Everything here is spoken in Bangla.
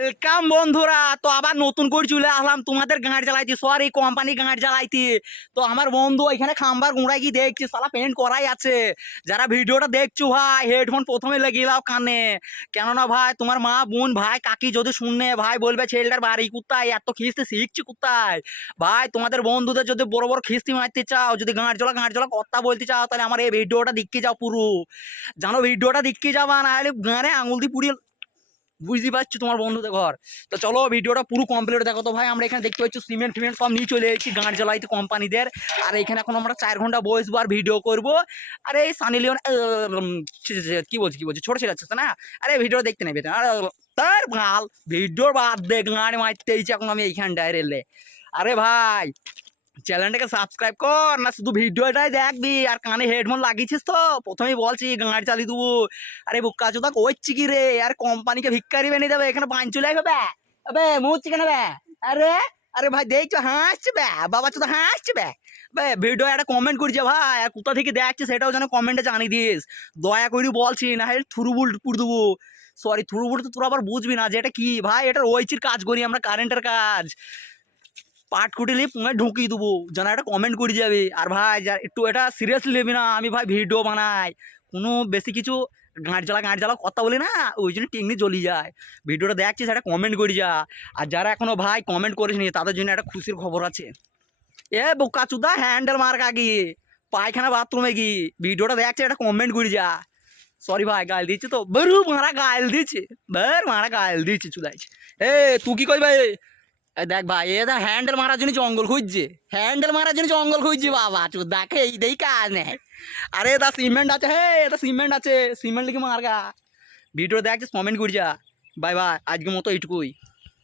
ওয়েলকাম বন্ধুরা, তো আবার নতুন করে চলে আসলাম। তোমাদের গাঁট জ্বালাইতে সরি কোম্পানি গাঁট জ্বালাইতে তো আমার বন্ধু এখানে খাম্বার গুঁড়াই কি দেখছি? সালা পেন্ট করাই আছে। যারা ভিডিওটা দেখছ ভাই হেডফোন প্রথমে লাগিয়ে দাও কানে। কেননা ভাই, তোমার মা, বোন, ভাই, কাকি যদি শুননে ভাই বলবে, ছেলেটার বাড়ি কোথায়? এত খিস্তি শিখছি কোথায়? ভাই, তোমাদের বন্ধুদের যদি বড় বড় খিস্তি মারতে চাও, যদি গাঁট জ্বলা গাঁট জ্বলা কথা বলতে চাও, তাহলে আমার এই ভিডিওটা দেখতে যাও পুরো। জানো, ভিডিওটা দেখতে যাবা, না হলে গাঁড়ে আঙুল দিয়ে পুড়িয়ে বুঝতে পারছি তোমার বন্ধুদের ঘর। তো চলো ভিডিওটা পুরো কমপ্লিট দেখো। তো ভাই, আমরা এখানে দেখতে পাচ্ছি সিমেন্ট ফিমেন্ট সব নিয়ে চলে এসেছি গাঁট জ্বালাইতে কোম্পানিদের আর এখানে এখন আমরা চার ঘণ্টা বসবো আর ভিডিও করব। আরে সানি লিওন কি বলছি কি বলছি? ছোট ছেলে আছে না? আরে ভিডিও দেখতে নেবে আরে, তার ভালো ভিডিওর বাদ দে, গাঁট মারতে এখন আমি এইখানটায় রেলে আরে ভাই চ্যানেলটাকে সাবস্ক্রাইব কর, না শুধু ভিডিওটাই দেখবি। আর কানে হেডফোন লাগিয়েছিস তো, প্রথমেই বলছি, গাড়ি চালিয়ে দেবো। আরে বুক্কা চোদা করছি কি রে? আর কোম্পানিকে ভিক্ষারি বানিয়ে দেবে, এখানে পাঁচ চলে আসবে বে। আবে মুচ্ছি কেন, বে? আরে আরে ভাই, দেখছ, হাসছে, বে। বাবা চোদা হাসছে, বে। বে ভিডিও একটা কমেন্ট করছে ভাই, আর কোথা থেকে দেখছে সেটাও যেন কমেন্টে জানিয়ে দিস। দয়া করে বলছি, না হলে থুরুবুল পুড় দেবো। সরি থুরুবুল তো তোরা আবার বুঝবি না যে এটা কি? ভাই, এটা ওইচির কাজ করি আমরা কারেন্টের কাজ। পাট কুটিলি পুঙ্গে ঢুকিয়ে দেবো। যেন একটা কমেন্ট করে যাবে। আর ভাই, যা একটু এটা সিরিয়াসলি নেবি না। আমি ভাই ভিডিও বানাই। কোনো বেশি কিছু গাঁট জ্বালা গাঁট জ্বালা কথা বলি না। ওই জন্য টেকনি চলে যায়। ভিডিওটা দেখছিস একটা কমেন্ট করে যা। আর যারা এখনও ভাই কমেন্ট করিস নি তাদের জন্য একটা খুশির খবর আছে। এ বোকা চুদা হ্যান্ডেল মার গি পায়খানা বাথরুমে গিয়ে। ভিডিওটা দেখছে, একটা কমেন্ট করে যা। সরি ভাই, গাল দিচ্ছি তো। বেরু, মারা গাল দিচ্ছে বের, মারা গাল দিচ্ছে চুদাইছে। এ, তুই কি কই ভাই দেখ ভাই, এ হ্যান্ডেল মারার জন্য জঙ্গল খুঁজছে। হ্যান্ডেল মারার জন্য জঙ্গল খুঁজছে, বাবা দেখে এই দেই কাজ নেই। আরে তা সিমেন্ট আছে, হে, এটা সিমেন্ট আছে সিমেন্ট লিখে মারগা ভিডিও দেখছিস কমেন্ট করি যা বাই বাই আজকের মতো এইটুকুই।